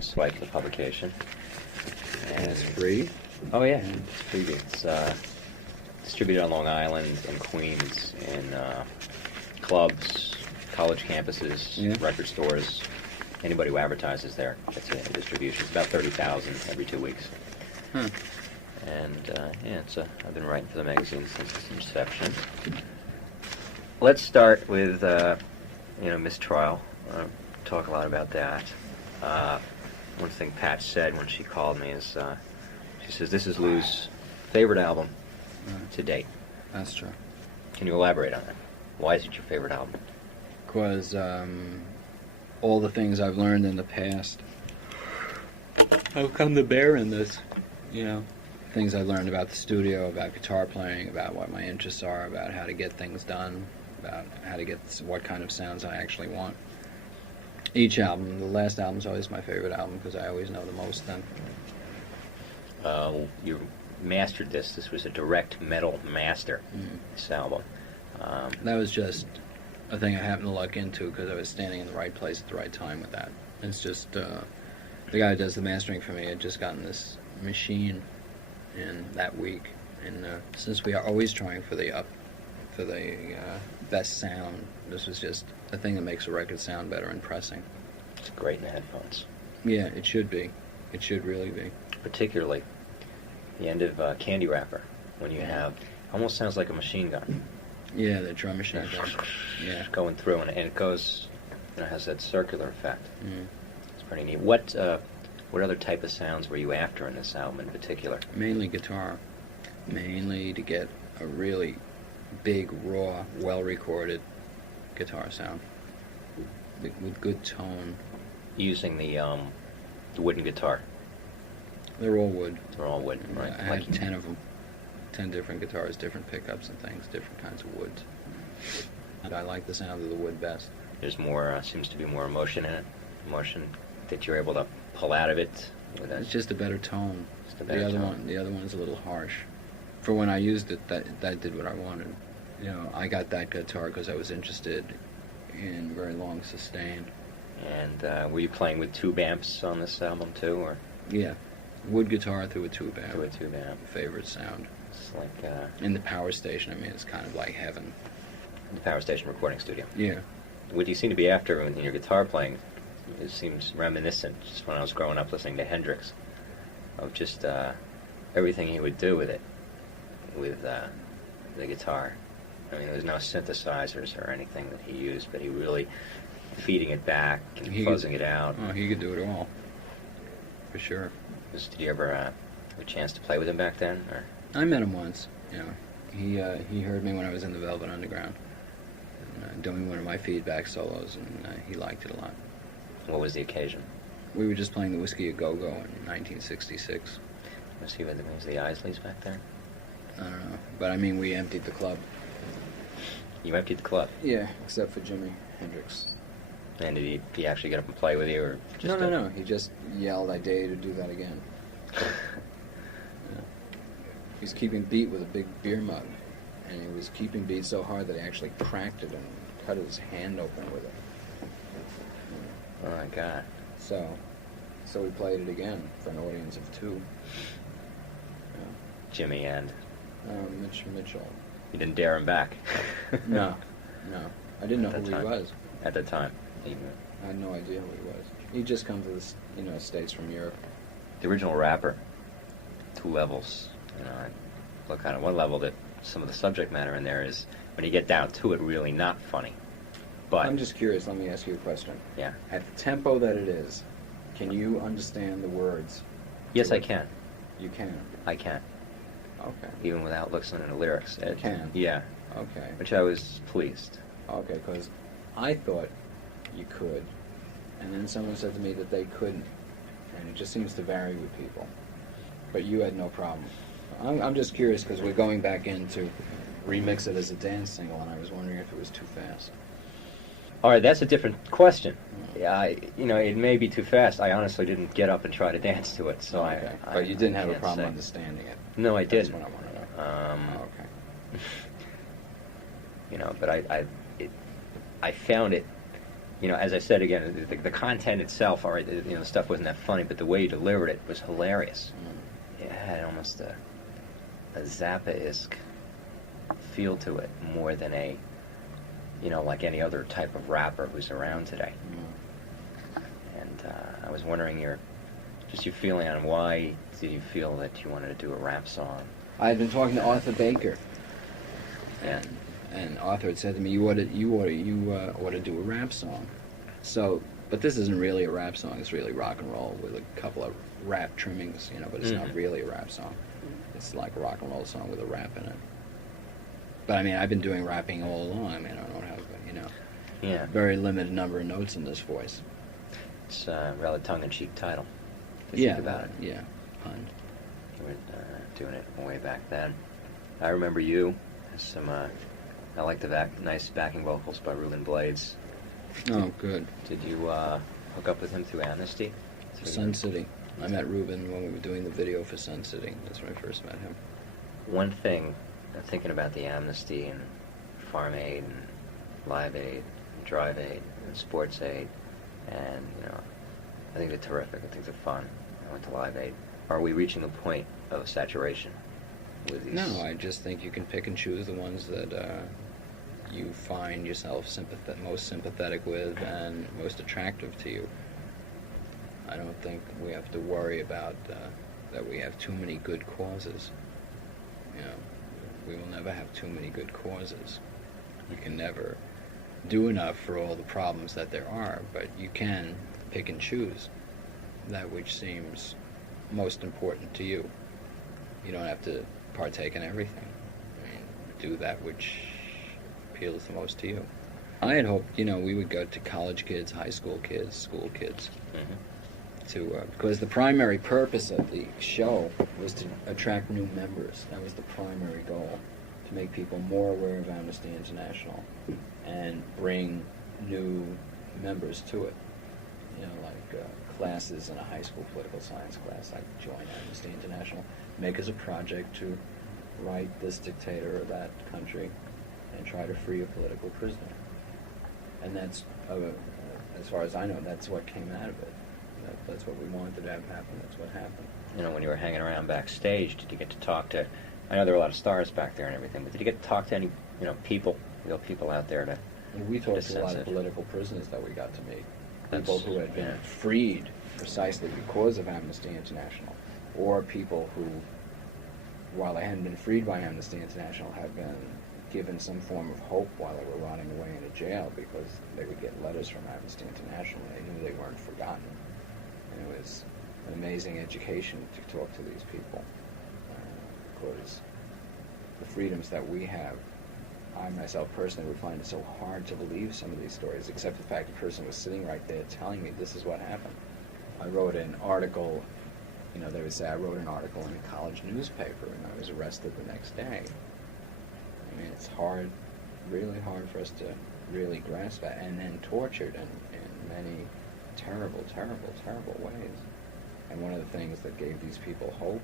Swipe the publication. And it's free? Oh yeah, it's freebie. It's distributed on Long Island and Queens in clubs, college campuses, record stores. Anybody who advertises there gets a distribution. It's about 30,000 every 2 weeks. And I've been writing for the magazine since its inception. Let's start with mistrial. Talk a lot about that. One thing Pat said when she called me is, she says, this is Lou's favorite album to date. That's true. Can you elaborate on that? Why is it your favorite album? Because all the things I've learned in the past have come to bear in this. Things I learned about the studio, about guitar playing, about what my interests are, about how to get things done, about how to get what kind of sounds I actually want. Each album, the last album is always my favorite album because I always know the most then. You mastered this. This was a direct metal master, this album. That was just a thing I happened to luck into because I was standing in the right place at the right time with that. It's just, the guy who does the mastering for me had just gotten this machine in that week. And since we are always trying for the best sound, this was just a thing that makes a record sound better and pressing. It's great in the headphones. Yeah, it should be. It should really be. Particularly the end of Candy Wrapper, when you have, almost sounds like a machine gun. Yeah, the drum machine gun. Yeah. Going through, and it goes, has that circular effect. Mm. It's pretty neat. What other type of sounds were you after in this album in particular? Mainly guitar. Mainly to get a really big, raw, well-recorded guitar sound with good tone. Using the wooden guitar. They're all wood. They're all wood, right? I had 10 of them. 10 different guitars, different pickups and things, different kinds of woods. And I like the sound of the wood best. There's more, seems to be more emotion in it. Emotion that you're able to pull out of it. It's just a better tone. Just a better tone. The other one is a little harsh. For when I used it, that did what I wanted. I got that guitar because I was interested in very long sustain. And were you playing with tube amps on this album too, or? Yeah, wood guitar through a tube amp. Through a tube amp. Favorite sound. It's like in the power station. I mean, it's kind of like heaven. The power station recording studio. Yeah. What you seem to be after in your guitar playing, it seems reminiscent. Just when I was growing up listening to Hendrix, of just everything he would do with it, with the guitar. I mean, there was no synthesizers or anything that he used, but he really feeding it back and fuzzing it out. Oh, he could do it all, for sure. Did you ever have a chance to play with him back then? Or? I met him once. He heard me when I was in the Velvet Underground, doing one of my feedback solos, and he liked it a lot. What was the occasion? We were just playing the Whiskey a Go-Go in 1966. Was he with the Isleys back there? I don't know, but I mean, we emptied the club. You emptied the club? Yeah, except for Jimi Hendrix. And did he actually get up and play with you, or just No. He just yelled, "I dare you to do that again." He's keeping beat with a big beer mug, and he was keeping beat so hard that he actually cracked it and cut his hand open with it. Oh my God! So we played it again for an audience of 2. Jimmy and Mitchell. You didn't dare him back. No. I didn't know who he was. At the time, I had no idea who he was. He'd just come to the States from Europe. The original rapper, 2 levels. Look on one level that some of the subject matter in there is, when you get down to it, really not funny. But I'm just curious. Let me ask you a question. Yeah. At the tempo that it is, can you understand the words? Yes, I can. You can. I can. Okay. Even without listening to the lyrics. You can. Yeah. Okay. Which I was pleased. Okay, because I thought you could, and then someone said to me that they couldn't, and it just seems to vary with people. But you had no problem. I'm just curious because we're going back in to remix it as a dance single, and I was wondering if it was too fast. All right, that's a different question. Yeah, it may be too fast. I honestly didn't get up and try to dance to it, so okay. But you didn't have a problem understanding it. No, I didn't. That's what I want to know. Okay. But I found it as I said again, the content itself, all right, the stuff wasn't that funny, but the way you delivered it was hilarious. It had almost a Zappa-esque feel to it, more than a, like any other type of rapper who's around today. And I was wondering your feeling on why did you feel that you wanted to do a rap song? I had been talking to Arthur Baker, and Arthur had said to me, "You ought to do a rap song." So, but this isn't really a rap song. It's really rock and roll with a couple of rap trimmings, but it's not really a rap song. It's like a rock and roll song with a rap in it. But I mean, I've been doing rapping all along. I mean, I don't have very limited number of notes in this voice. It's a rather tongue-in-cheek title. Think about it. Yeah, pun. You were doing it way back then. I remember you. I like the nice backing vocals by Ruben Blades. Oh, good. Did you hook up with him through Amnesty? Sun City. I met Ruben when we were doing the video for Sun City. That's when I first met him. One thing, thinking about the Amnesty and Farm Aid and Live Aid and Drive Aid and Sports Aid, and I think they're terrific. I think they're fun. I went to Live Aid. Are we reaching the point of saturation with these? No, I just think you can pick and choose the ones that you find yourself most sympathetic with and most attractive to you. I don't think we have to worry about that we have too many good causes. We will never have too many good causes. You can never do enough for all the problems that there are, but you can pick and choose that which seems most important to you. You don't have to partake in everything. I mean, do that which appeals the most to you. I had hoped, we would go to college kids, high school kids, school kids, because the primary purpose of the show was to attract new members. That was the primary goal, to make people more aware of Amnesty International and bring new members to it. Like classes in a high school political science class, like join Amnesty International, make as a project to write this dictator of that country and try to free a political prisoner. And that's, as far as I know, that's what came out of it. That's what we wanted to have happen. That's what happened. When you were hanging around backstage, did you get to talk to, I know there were a lot of stars back there and everything, but did you get to talk to any, people, real people out there to... We talked to a lot of political prisoners that we got to meet. People who had been freed precisely because of Amnesty International, or people who, while they hadn't been freed by Amnesty International, had been given some form of hope while they were rotting away in a jail because they would get letters from Amnesty International and they knew they weren't forgotten. And it was an amazing education to talk to these people because the freedoms that we have, I myself personally would find it so hard to believe some of these stories, except the fact the person was sitting right there telling me this is what happened. I wrote an article, they would say I wrote an article in a college newspaper and I was arrested the next day. I mean, it's hard, really hard for us to really grasp that, and then tortured in many terrible, terrible, terrible ways. And one of the things that gave these people hope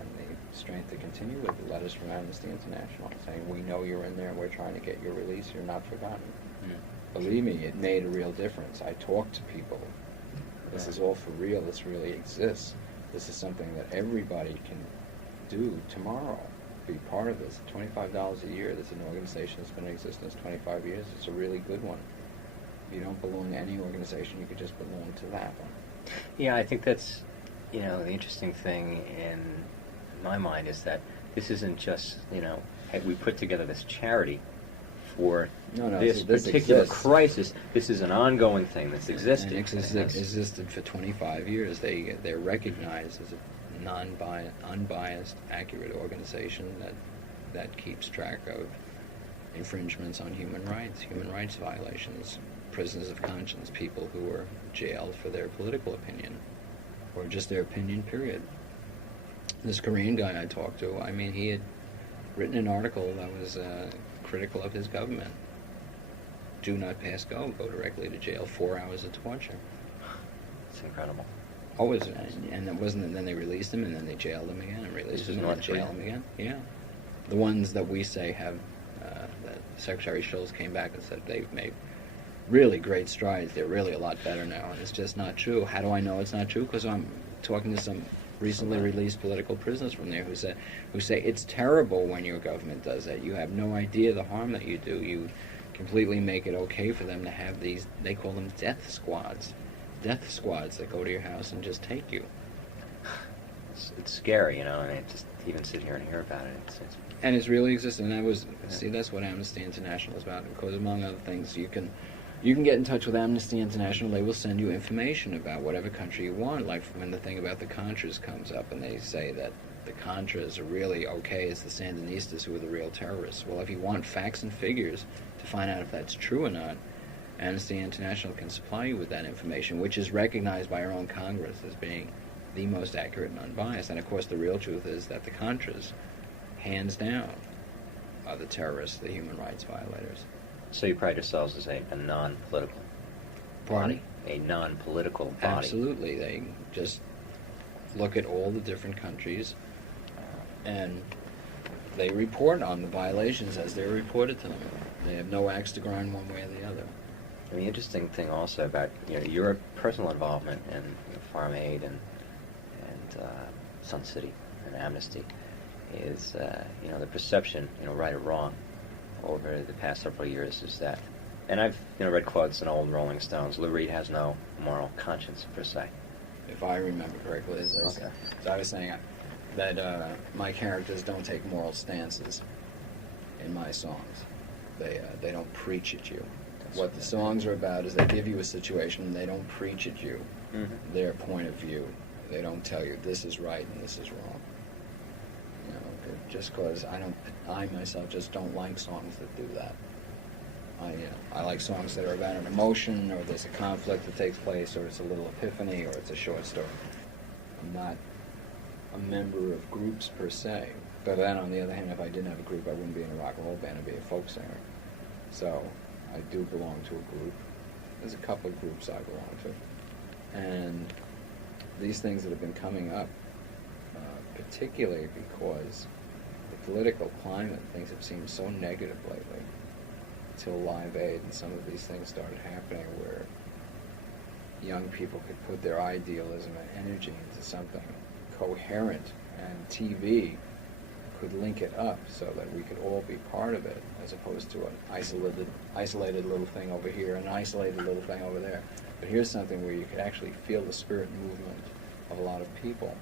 and the strength to continue with the letters from Amnesty International saying, we know you're in there and we're trying to get your release, you're not forgotten. Believe me, it made a real difference. I talked to people. This is all for real. This really exists. This is something that everybody can do tomorrow. Be part of this. $25 a year. This is an organization that's been in existence 25 years. It's a really good one. If you don't belong to any organization, you could just belong to that one. Yeah, I think that's, the interesting thing in my mind is that this isn't just, hey, we put together this charity for this particular crisis. This is an ongoing thing that's existed. And existed for 25 years. They're recognized as a unbiased, accurate organization that keeps track of infringements on human rights violations, prisoners of conscience, people who were jailed for their political opinion, or just their opinion, period. This Korean guy I talked to, I mean, he had written an article that was critical of his government. Do not pass go. Go directly to jail. 4 hours of torture. It's incredible. Always, and it wasn't. And then they released him, and then they jailed him again, and released him, and jailed him again. Yeah, the ones that we say have that Secretary Schultz came back and said they've made really great strides. They're really a lot better now. And it's just not true. How do I know it's not true? Because I'm talking to some recently released political prisoners from there who say it's terrible when your government does that. You have no idea the harm that you do. You completely make it okay for them to have these, they call them death squads that go to your house and just take you. It's scary, you know. I mean, just to even sit here and hear about it. And it's really existing. And that's what Amnesty International is about. Because among other things, you can get in touch with Amnesty International. They will send you information about whatever country you want. Like when the thing about the Contras comes up, and they say that the Contras are really okay, it's the Sandinistas who are the real terrorists. Well, if you want facts and figures to find out if that's true or not, Amnesty International can supply you with that information, which is recognized by our own Congress as being the most accurate and unbiased. And of course, the real truth is that the Contras, hands down, are the terrorists, the human rights violators. So you pride yourselves as a non-political Pardon? body? A non-political body. Absolutely. They just look at all the different countries and they report on the violations as they're reported to them. They have no axe to grind one way or the other. And the interesting thing also about your personal involvement in Farm Aid and Sun City and Amnesty is the perception, right or wrong, over the past several years is that, and I've read quotes in old Rolling Stones, Lou Reed has no moral conscience per se. If I remember correctly, as I was saying, that my characters don't take moral stances in my songs. They don't preach at you. What the songs are about is they give you a situation and they don't preach at you their point of view. They don't tell you this is right and this is wrong. Just because I myself just don't like songs that do that. I like songs that are about an emotion, or there's a conflict that takes place, or it's a little epiphany, or it's a short story. I'm not a member of groups per se. But then on the other hand, if I didn't have a group, I wouldn't be in a rock and roll band, I'd be a folk singer. So I do belong to a group. There's a couple of groups I belong to. And these things that have been coming up, particularly because the political climate, things have seemed so negative lately, until Live Aid and some of these things started happening where young people could put their idealism and energy into something coherent, and TV could link it up so that we could all be part of it, as opposed to an isolated little thing over here and an isolated little thing over there. But here's something where you could actually feel the spirit movement of a lot of people.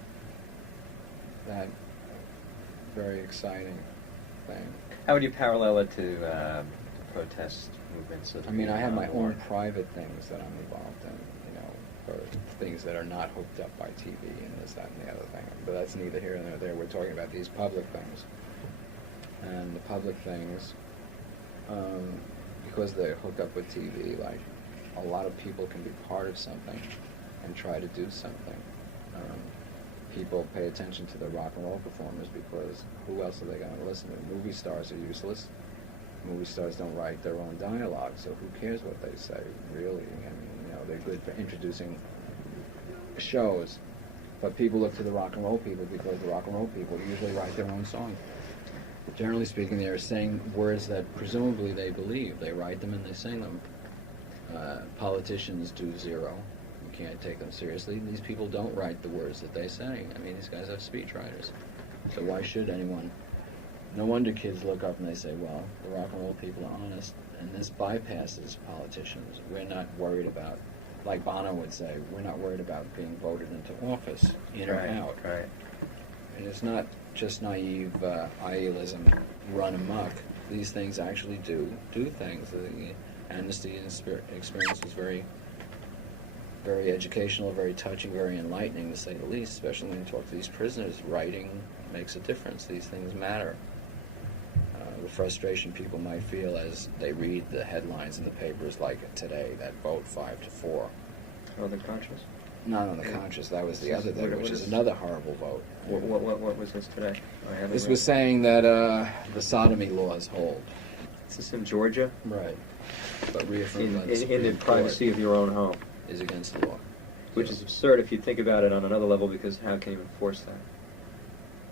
That very exciting thing. How would you parallel it to the protest movements? I have my own private things that I'm involved in, for things that are not hooked up by TV and this, that, and the other thing. But that's neither here nor there. We're talking about these public things. And the public things, because they're hooked up with TV, like, a lot of people can be part of something and try to do something. People pay attention to the rock and roll performers because who else are they going to listen to? Movie stars are useless. Movie stars don't write their own dialogue, so who cares what they say, really? They're good for introducing shows, but people look to the rock and roll people because the rock and roll people usually write their own songs. Generally speaking, they're saying words that presumably they believe. They write them and they sing them. Politicians do zero. You can't take them seriously. These people don't write the words that they say. These guys have speechwriters. So why should anyone? No wonder kids look up and they say, well, the rock and roll people are honest, and this bypasses politicians. We're not worried about, like Bono would say, we're not worried about being voted into office, in or out. Right. And it's not just naive idealism run amok. These things actually do things. The Amnesty experience was very, very educational, very touching, very enlightening, to say the least, especially when you talk to these prisoners. Writing makes a difference. These things matter. The frustration people might feel as they read the headlines in the papers like today, that vote 5-4. Oh, the Contras? Not on the Contras, that was the other day, which is another horrible vote. What was this today? This was saying that the sodomy laws hold. Is this in Georgia? Right. But reaffirmed in the privacy of your own home. Is against the law. Which is absurd if you think about it on another level, because how can you enforce that?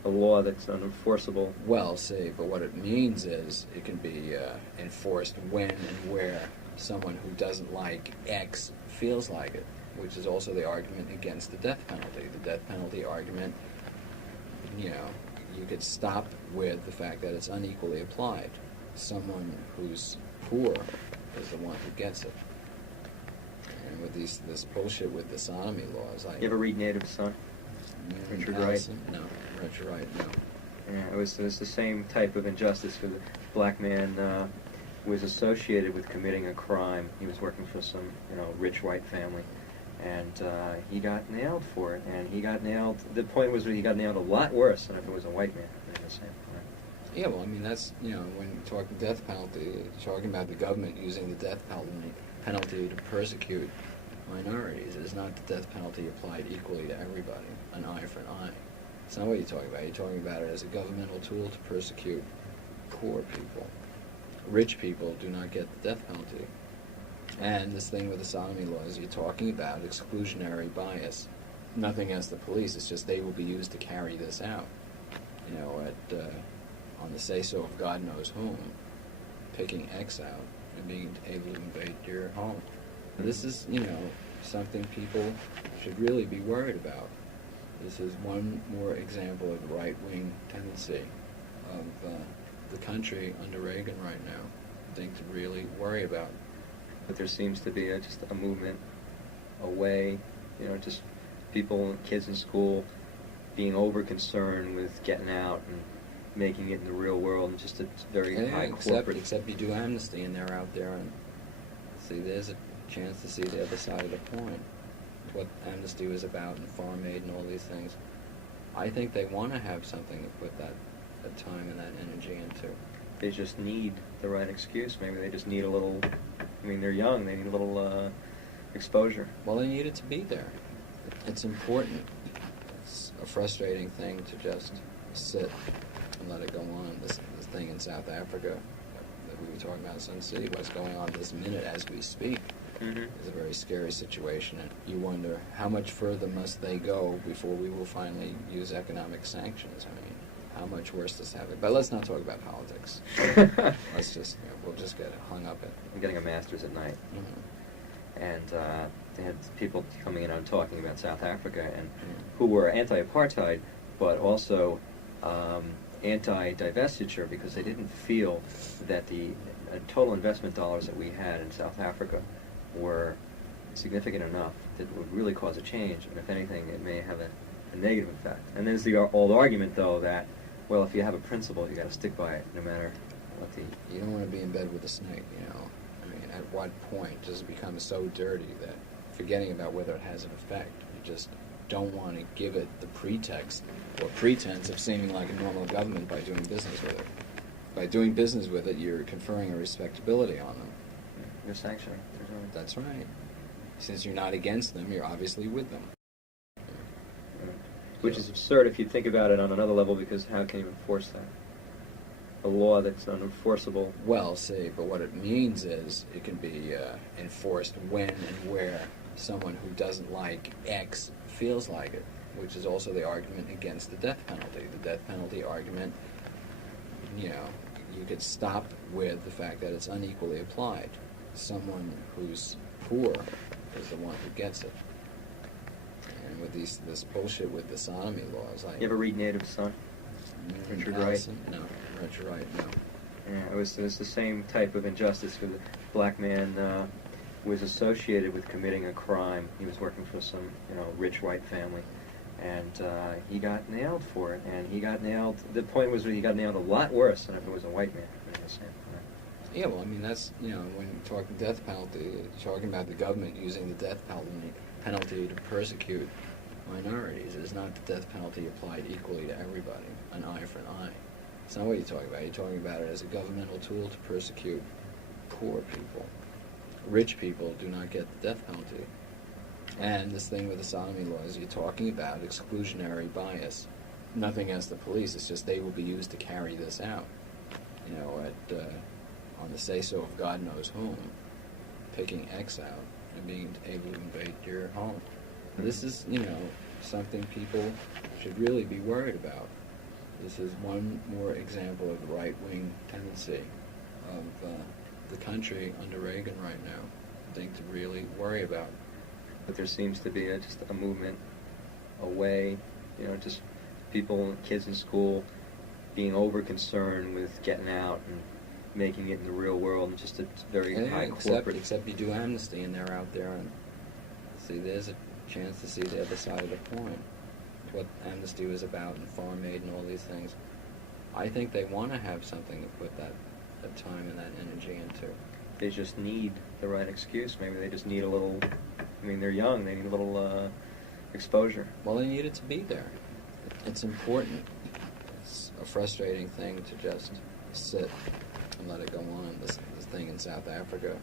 a law that's unenforceable. Well, see, but what it means is it can be enforced when and where someone who doesn't like X feels like it, which is also the argument against the death penalty. The death penalty argument, you know, you could stop with the fact that it's unequally applied. Someone who's poor is the one who gets it. And with this bullshit with the sodomy laws, You ever read Native Son? Richard Wright? No, Richard Wright, no. Yeah, it was the same type of injustice for the black man was associated with committing a crime. He was working for some, rich white family, and he got nailed for it. And he got nailed. The point was that he got nailed a lot worse than if it was a white man doing the same crime. Yeah, well, I mean, that's, when you're talking talking about the government using the death penalty to persecute minorities. It is not the death penalty applied equally to everybody, an eye for an eye. It's not what you're talking about. You're talking about it as a governmental tool to persecute poor people. Rich people do not get the death penalty. And this thing with the sodomy laws, you're talking about exclusionary bias. Nothing against the police, it's just they will be used to carry this out. On the say-so of God knows whom, picking X out and being able to invade your home. This is, something people should really be worried about. This is one more example of the right-wing tendency of the country under Reagan right now. Thing to really worry about. But there seems to be just a movement away, just people, kids in school, being over-concerned with getting out and making it in the real world, and just a very high corporate... Except you do amnesty, and they're out there, and see, there's a chance to see the other side of the coin. What amnesty was about, and farm aid, and all these things. I think they want to have something to put that time and that energy into. They just need the right excuse. Maybe they just need a little... they're young. They need a little exposure. Well, they need it to be there. It's important. It's a frustrating thing to just sit and let it go on. This thing in South Africa that we were talking about, Sun City, what's going on this minute as we speak, is a very scary situation. And you wonder, how much further must they go before we will finally use economic sanctions? How much worse does it have? But let's not talk about politics. Let's just, we'll just get hung up in. I'm getting a master's at night. And they had people coming in and talking about South Africa, and who were anti-apartheid, but also anti-divestiture, because they didn't feel that the total investment dollars that we had in South Africa were significant enough that it would really cause a change, and if anything, it may have a negative effect. And there's the old argument, though, that, well, if you have a principle, you got to stick by it, no matter what the... You don't want to be in bed with a snake, At what point does it become so dirty that, forgetting about whether it has an effect, you just don't want to give it the pretext or pretense of seeming like a normal government by doing business with it. By doing business with it, you're conferring a respectability on them. You're sanctioning. That's right. Since you're not against them, you're obviously with them. Which is absurd if you think about it on another level, because how can you enforce that? A law that's unenforceable. Well, see, but what it means is it can be enforced when and where someone who doesn't like X feels like it, which is also the argument against the death penalty. The death penalty argument, you could stop with the fact that it's unequally applied. Someone who's poor is the one who gets it. And with this bullshit with the sodomy laws... You ever read Native Son? Richard Wright? No, Richard Wright, no. Yeah, it was the same type of injustice for the black man was associated with committing a crime. He was working for some, rich white family, and he got nailed for it. And he got nailed. The point was that he got nailed a lot worse than if it was a white man doing the same crime. Yeah, well, that's when you're talking death penalty, talking about the government using the death penalty to persecute minorities. It is not the death penalty applied equally to everybody, an eye for an eye. It's not what you're talking about. You're talking about it as a governmental tool to persecute poor people. Rich people do not get the death penalty. And this thing with the sodomy laws, you're talking about exclusionary bias. Nothing against the police, it's just they will be used to carry this out. On the say-so of God knows whom, picking X out and being able to invade your home. This is, something people should really be worried about. This is one more example of the right-wing tendency of the country under Reagan right now, I think, to really worry about. But there seems to be just a movement away, just people, kids in school, being over-concerned with getting out and making it in the real world, and just a very high corporate... Except you do amnesty, and they're out there, and see, there's a chance to see the other side of the coin. What amnesty was about, and Farm Aid, and all these things. I think they want to have something to put that time and that energy into. They just need the right excuse. Maybe they just need a little... they're young. They need a little exposure. Well, they need it to be there. It's important. It's a frustrating thing to just sit and let it go on. This thing in South Africa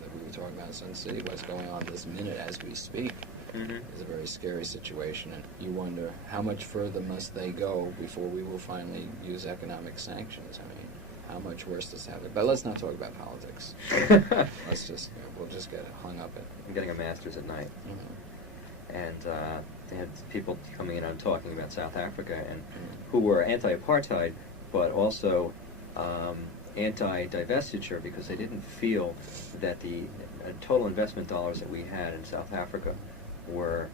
that we were talking about in Sun City, what's going on this minute as we speak, is a very scary situation. And you wonder, how much further must they go before we will finally use economic sanctions? How much worse does happen? But let's not talk about politics. Let's just, we'll just get hung up in. I'm getting a master's at night. And they had people coming in and talking about South Africa, and who were anti-apartheid, but also anti-divestiture, because they didn't feel that the total investment dollars that we had in South Africa were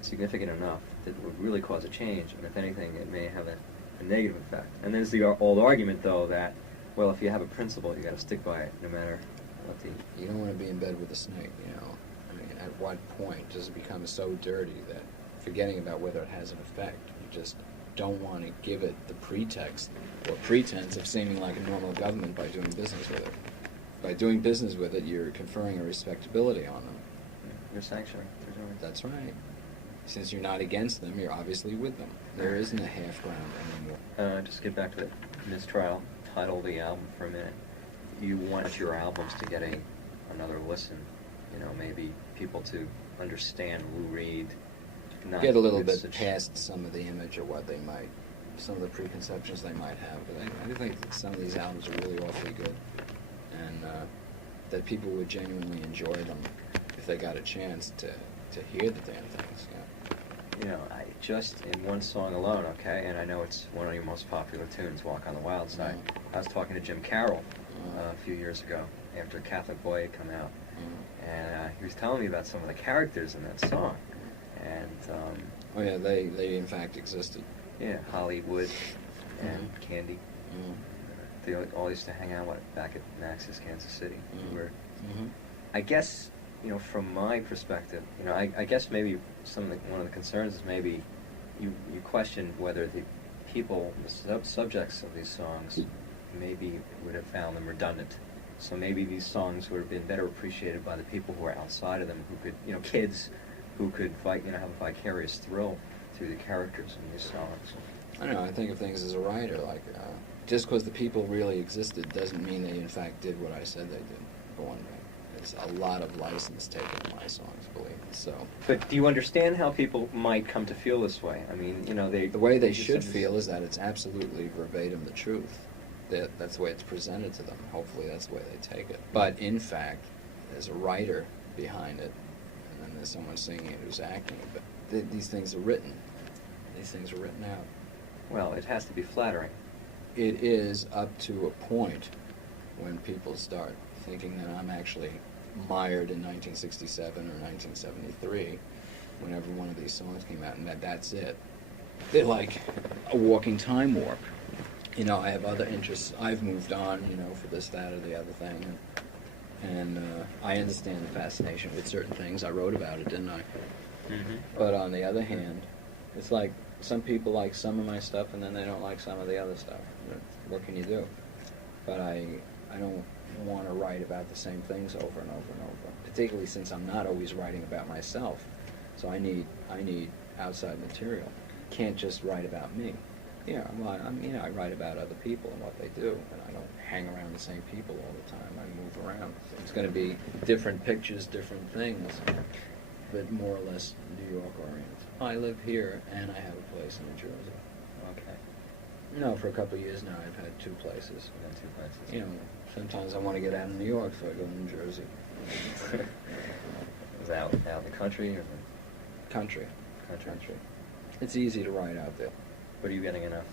significant enough that it would really cause a change, and if anything, it may have a negative effect. And there's the old argument, though, that, well, if you have a principle, you got to stick by it, no matter what the... You don't want to be in bed with a snake, At what point does it become so dirty that, forgetting about whether it has an effect, you just don't want to give it the pretext or pretense of seeming like a normal government by doing business with it. By doing business with it, you're conferring a respectability on them. You're sanctioning. That's right. Since you're not against them, you're obviously with them. There isn't a half ground anymore. Just get back to the mistrial. Title the album for a minute. You want your albums to get another listen. Maybe people to understand Lou Reed. Not get a little bit past some of the image or what they might, some of the preconceptions they might have. But I think some of these albums are really awfully good, and that people would genuinely enjoy them if they got a chance to hear the damn things. I just, in one song alone, okay, and I know it's one of your most popular tunes, Walk on the Wild Side. I was talking to Jim Carroll a few years ago, after Catholic Boy had come out, and he was telling me about some of the characters in that song, and... they in fact existed. Yeah, Hollywood and Candy. They all used to hang out back at Max's, Kansas City. Where, I guess, from my perspective, I guess maybe one of the concerns is maybe you question whether the people, the subjects of these songs, maybe would have found them redundant. So maybe these songs would have been better appreciated by the people who are outside of them, who could, kids who could have a vicarious thrill through the characters in these songs. I don't know. I think of things as a writer, like just because the people really existed doesn't mean they in fact did what I said they did. For one thing, there's a lot of license taken in my songs, believe me. So. But do you understand how people might come to feel this way? The way they should feel is that it's absolutely verbatim the truth. That's the way it's presented to them. Hopefully, that's the way they take it. But in fact, there's a writer behind it, and then there's someone singing it who's acting. But these things are written. These things are written out. Well, it has to be flattering. It is up to a point when people start thinking that I'm actually mired in 1967 or 1973, whenever one of these songs came out, and that's it. They're like a walking time warp. I have other interests. I've moved on, for this, that, or the other thing. And I understand the fascination with certain things. I wrote about it, didn't I? But on the other hand, it's like some people like some of my stuff, and then they don't like some of the other stuff. What can you do? But I don't want to write about the same things over and over and over, particularly since I'm not always writing about myself. So I need outside material. Can't just write about me. I write about other people and what they do, and I don't hang around the same people all the time. I move around. So it's going to be different pictures, different things, but more or less New York oriented. I live here, and I have a place in New Jersey. Okay. No, for a couple of years now, I've had two places. Sometimes I want to get out of New York, so I go to New Jersey. Is that out in the country or Country. It's easy to ride out there. But are you getting enough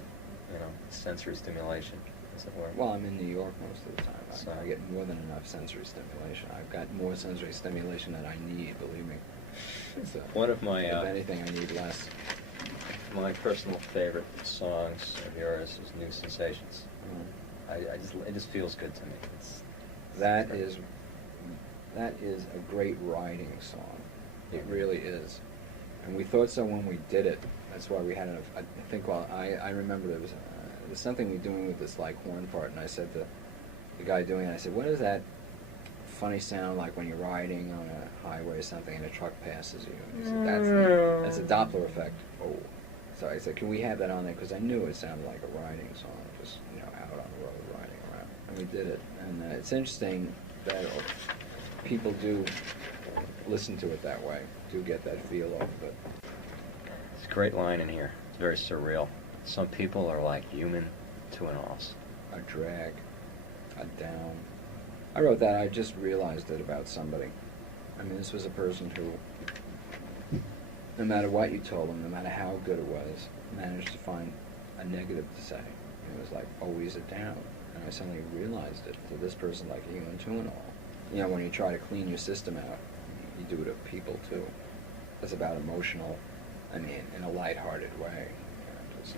sensory stimulation, as it were. Well, I'm in New York most of the time. So- I get more than enough sensory stimulation. I've got more sensory stimulation than I need, believe me. So, One of my if anything, I need less. my personal favorite songs of yours is New Sensations. It just feels good to me. That is a great writing song. It really is. And we thought so when we did it. That's why we had I think, well, I remember there was something we were doing with this like horn part, and I said to the guy doing it, I said, what is that funny sound like when you're riding on a highway or something and a truck passes you? And he said, that's a Doppler effect. Oh. So I said, can we have that on there? Because I knew it sounded like a riding song, just, out on the road riding around. And we did it. And it's interesting that people do listen to it that way, do get that feel off of it. It's a great line in here. It's very surreal. Some people are like human two-and-alls. A drag, a down. I wrote that, I just realized it about somebody. I mean, this was a person who, no matter what you told them, no matter how good it was, managed to find a negative to say. It was like always a down. And I suddenly realized it to this person like human two-and-all. When you try to clean your system out, you do it to people too. It's about emotional, in a lighthearted way. Just,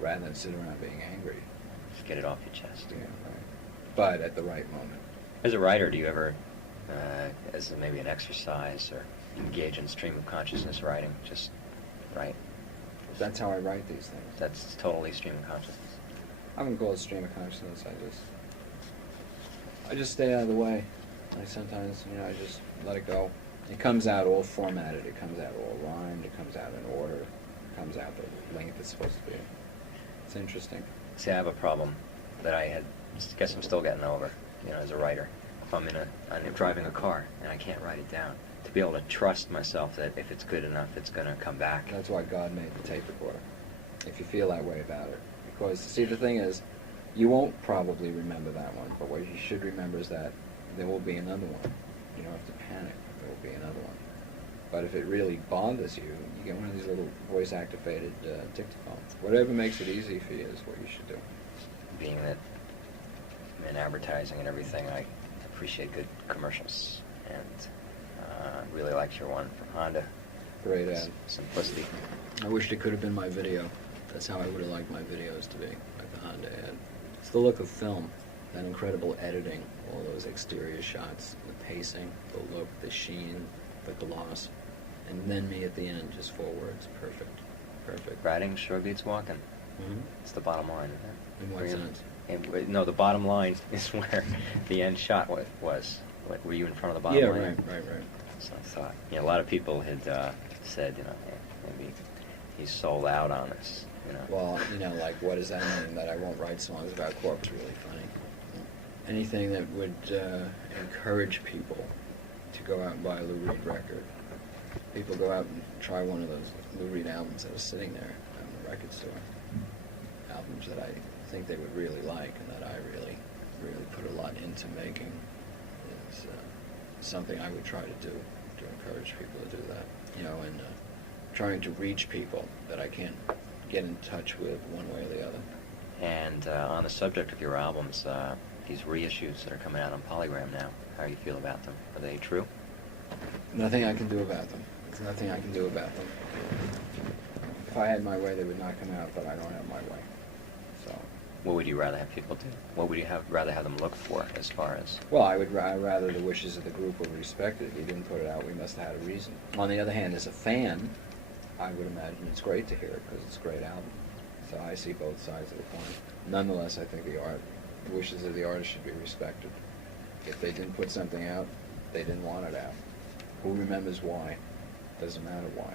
rather than sit around being angry. Just get it off your chest. Yeah, right. But at the right moment. As a writer, do you ever, as maybe an exercise, or engage in stream of consciousness writing? Just write? That's how I write these things. That's totally stream of consciousness. I wouldn't call it stream of consciousness. I just stay out of the way. Like sometimes, I just let it go. It comes out all formatted. It comes out all rhymed. It comes out in order. It comes out the length it's supposed to be. It's interesting. See, I have a problem that I guess I'm still getting over, as a writer. If I'm driving a car and I can't write it down, to be able to trust myself that if it's good enough, it's going to come back. That's why God made the tape recorder. If you feel that way about it. Because, see, the thing is, you won't probably remember that one, but what you should remember is that there will be another one. You don't have to panic. There will be another one. But if it really bothers you, you get one of these little voice-activated dictaphones. Whatever makes it easy for you is what you should do. Being that in advertising and everything, I appreciate good commercials, and really liked your one from Honda. Great ad. Simplicity. I wished it could have been my video. That's how I would have liked my videos to be, like the Honda ad. It's the look of film, that incredible editing, all those exterior shots, the pacing, the look, the sheen, the gloss, and then me at the end, just 4 words. Perfect. Perfect. Writing sure beats walking. Mm-hmm. It's the bottom line, isn't it? In what sense? No, the bottom line is where the end shot was. Were you in front of the bottom line? Yeah, right. So I thought, a lot of people had said, hey, maybe he's sold out on us. Well, like, what does that mean? That I won't write songs about corpse? Really funny. Anything that would encourage people to go out and buy a Lou Reed record. People go out and try one of those Lou Reed albums that are sitting there in the record store. Albums that I think they would really like and that I really, really put a lot into making is something I would try to do to encourage people to do that. And trying to reach people that I can't get in touch with one way or the other. And on the subject of your albums, these reissues that are coming out on Polygram now, how do you feel about them? Are they true? Nothing I can do about them. There's nothing I can do about them. If I had my way, they would not come out, but I don't have my way. So. What would you rather have people do? What would you rather have them look for as far as? Well, I'd rather the wishes of the group were respected. If he didn't put it out, we must have had a reason. On the other hand, as a fan, I would imagine it's great to hear it because it's a great album. So I see both sides of the coin. Nonetheless, I think the wishes of the artist should be respected. If they didn't put something out, they didn't want it out. Who remembers why? Doesn't matter why.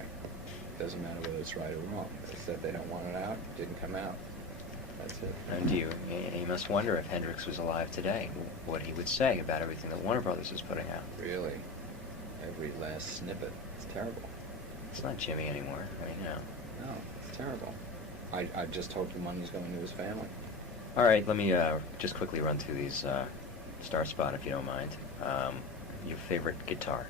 Doesn't matter whether it's right or wrong. They said they don't want it out, it didn't come out. That's it. And you must wonder if Hendrix was alive today, what he would say about everything that Warner Brothers is putting out. Really? Every last snippet. It's terrible. It's not Jimmy anymore. No, it's terrible. I just hope the money's going to his family. All right, let me just quickly run through these Star Spot, if you don't mind. Your favorite guitar?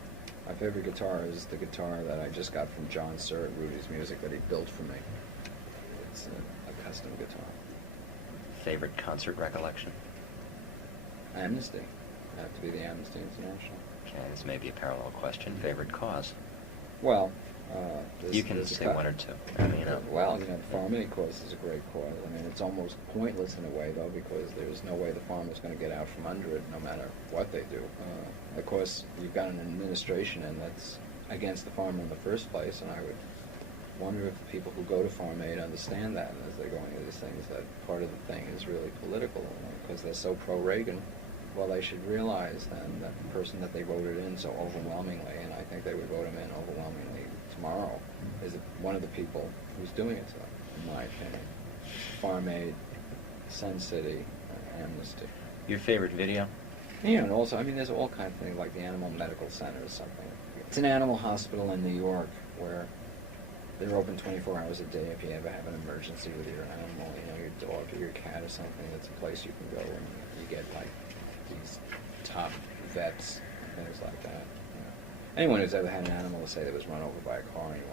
My favorite guitar is the guitar that I just got from John Sir at Rudy's Music that he built for me. It's a custom guitar. Favorite concert recollection? Amnesty. It'd have to be the Amnesty International. Okay, this may be a parallel question. Favorite cause? Well, you can say one or two. I mean, well, the Farm Aid cause is a great cause. I mean, it's almost pointless in a way, though, because there's no way the farmer's going to get out from under it, no matter what they do. Of course, you've got an administration, and that's against the farmer in the first place, and I would wonder if people who go to Farm Aid understand that, and as they're going into these things, that part of the thing is really political, because they're so pro-Reagan. Well, they should realize then that the person that they voted in so overwhelmingly, and I think they would vote him in overwhelmingly tomorrow, is one of the people who's doing it to them, in my opinion. Farm Aid, Sun City, Amnesty. Your favorite video? Yeah, and also, I mean, there's all kinds of things like the Animal Medical Center or something. It's an animal hospital in New York where they're open 24 hours a day if you ever have an emergency with your animal, your dog or your cat or something. It's a place you can go and you get, like, these top vets and things like that. Anyone who's ever had an animal to say that was run over by a car and you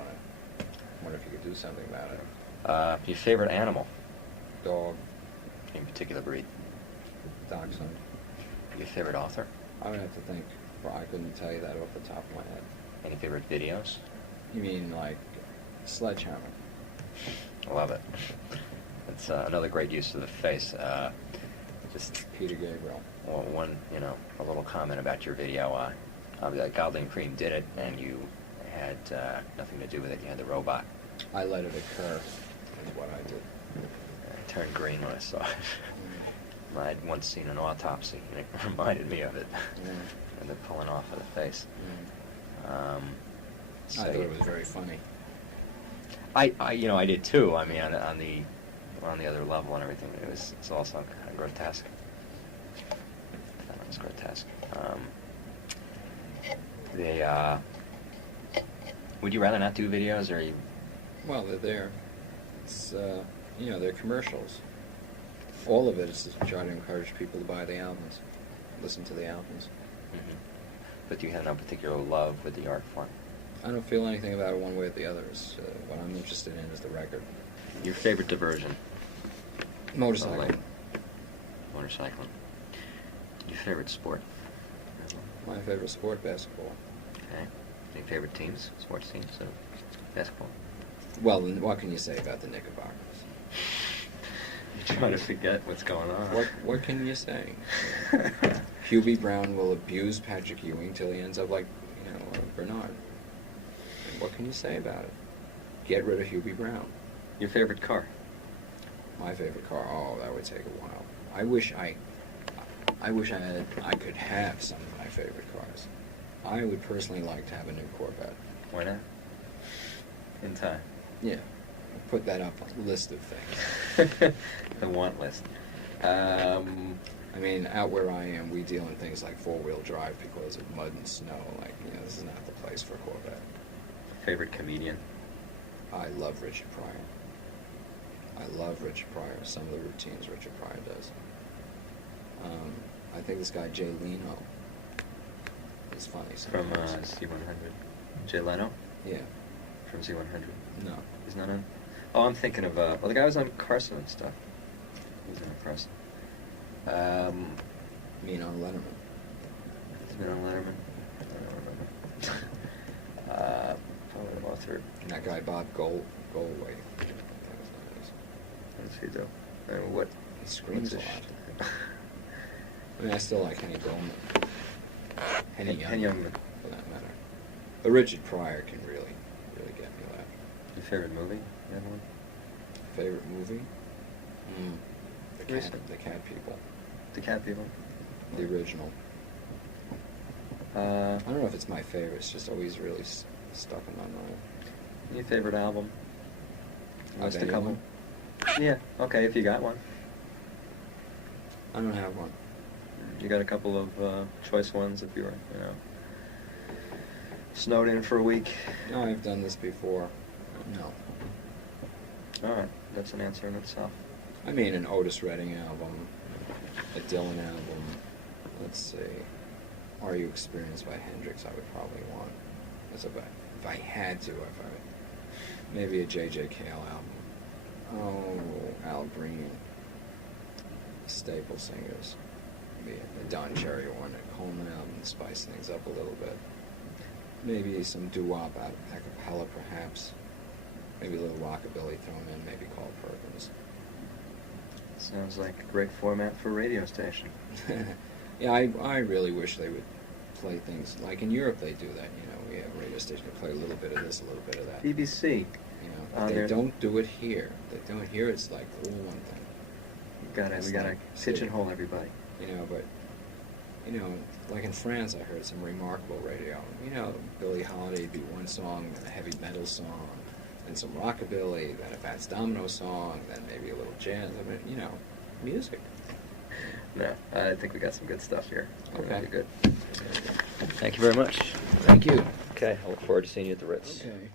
wonder if you could do something about it. Your favorite animal? Dog. In particular breed? Dachshund. Your favorite author? I would have to think. Well, I couldn't tell you that off the top of my head. Any favorite videos? You mean like Sledgehammer? I love it. It's another great use of the face. Just Peter Gabriel. Well, a little comment about your video. Godly and Cream did it, and you had nothing to do with it. You had the robot. I let it occur, is what I did. I turned green when I saw it. I'd once seen an autopsy, and it reminded me of it. And the pulling off of the face. I thought it was very funny. I did too. I mean, on the other level and everything, it's also kind of grotesque. That was grotesque. Would you rather not do videos, or you? Well, they're there. It's they're commercials. All of it is to try to encourage people to buy the albums, listen to the albums. Mm-hmm. But you have no particular love with the art form? I don't feel anything about it one way or the other. What I'm interested in is the record. Your favorite diversion? Motorcycling. Motorcycling. Your favorite sport? My favorite sport, basketball. Okay. Any favorite teams, sports teams, basketball? Well, what can you say about the Knickerbockers? You're trying to forget what's going on. What can you say? Hubie Brown will abuse Patrick Ewing till he ends up like, Bernard. What can you say about it? Get rid of Hubie Brown. Your favorite car? My favorite car? Oh, that would take a while. I wish I could have some of my favorite cars. I would personally like to have a new Corvette. Why not? In time. Yeah. Put that up on a list of things. The want list. I mean, out where I am, we deal in things like four-wheel drive because of mud and snow. Like, this is not the place for a Corvette. Favorite comedian? I love Richard Pryor. Some of the routines Richard Pryor does. I think this guy Jay Leno is funny sometimes. From C100. Jay Leno? Yeah. From C100? No. He's not on? Oh, I'm thinking of, the guy was on Carson and stuff. He was on Carson. You mean on Letterman? He's been on Letterman? I don't remember. Probably the author. That guy Bob Goldway. What's he do? What? He screams a lot. I mean, I still like Henny Goldman. Henny Youngman, for that matter. But Richard Pryor can really get me laughing. Your favorite movie? You have one? Favorite movie? The Cat People. The Cat People? The original. I don't know if it's my favorite. It's just always really stuck in my mind. Your favorite album? List a couple? Yeah, okay, if you got one. I don't have one. You got a couple of choice ones if you were, snowed in for a week? No, I've done this before. No. All right, that's an answer in itself. I mean, an Otis Redding album, a Dylan album. Let's see. Are You Experienced by Hendrix? I would probably want. If I had to, maybe a J.J. Cale album. Oh, Al Green, staple singers. Maybe a Don Cherry one, a Coleman album, spice things up a little bit. Maybe some doo-wop out a cappella, perhaps. Maybe a little rockabilly thrown in, maybe Carl Perkins. Sounds like a great format for a radio station. Yeah, I really wish they would play things like in Europe they do that. You know, we have a radio station that play a little bit of this, a little bit of that. BBC. You know, if they don't do it here. If they don't hear it's like all one thing. We gotta pigeonhole everybody. You know, but you know, like in France, I heard some remarkable radio. You know, Billie Holiday'd be one song, then a heavy metal song, then some rockabilly, then a Fats Domino song, then maybe a little jazz. I mean, you know, music. No, I think we got some good stuff here. Okay. Really good. Thank you very much. Thank you. Okay, I look forward to seeing you at the Ritz. Okay.